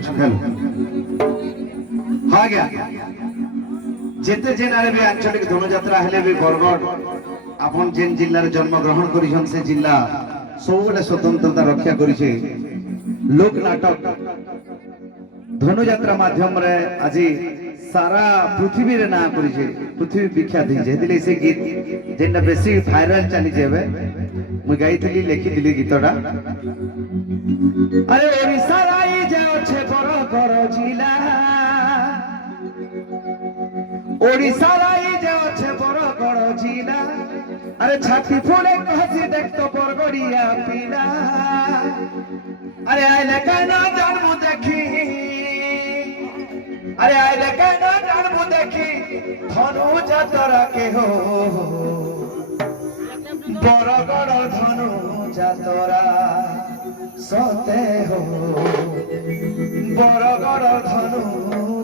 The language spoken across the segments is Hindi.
खेल हाँ गया जेते जेन आरे भी आंचलिक धनुयात्रा हेले भी बरगढ़ आपन जेन जिल्लार जन्म ग्रहण करिछन से जिल्ला सब गोटे स्वतंत्रता रक्षा करिछे लोक नाटक धनुयात्रा माध्यम रे आज सारा पृथ्वी रे ना करिछे पृथ्वी विख्यात हिजे दिले से गीत जेन बेसी वायरल चली जेबे मु गाइतली लिखितली गीतडा अरे ओडिसा राई जाओ छे बरगढ़ जिला ओडिसा राई जाओ छे बरगढ़ जिला अरे छाती फुले कहसी देख तो बरगड़िया पीला अरे आइले कहना जन्म देखी अरे आइले कहना जन्म देखी धनु जातरा के हो बरगढ़ धनु जातरा सते हो बरगढ़ धनु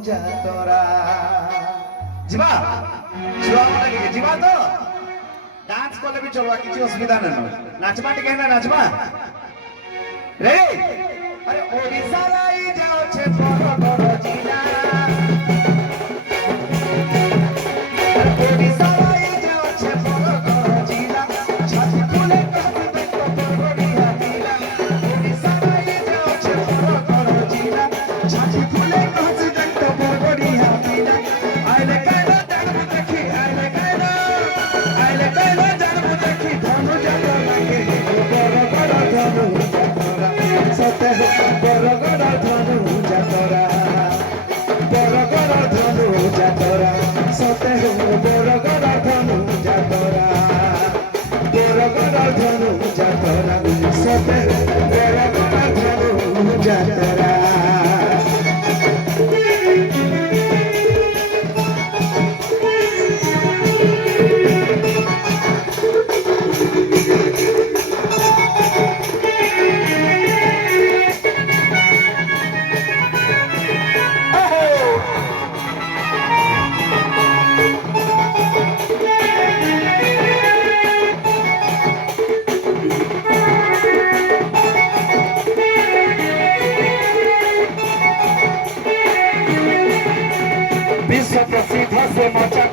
जातरा जीवा जीवा लगे जीवा तो डांस कोले भी चलवा किसी असुविधा न नाचबा टिके ना नाचबा रे अरे ओडिसा लाई जाओ छे बरगढ़ जिला ओडिसा लाई जाओ छे बरगढ़ जिला छाती फुले कहते तो बरगड़िया जिला ओडिसा लाई जाओ छे बरगढ़ जिला छाती फुले कहते तो बरगड़िया जिला आइले कहना जन्म देखी आइले कहना जन्म देखी धनु जातरा के बरगढ़ धनु जातरा सते बरगढ़ धनु जातरा बरगढ़ धनु जातरा सते बरगढ़ धनु जातरा बरगढ़ धनु जातरा सते बरगढ़ धनु जातरा विश्व प्रसिद्ध से मचा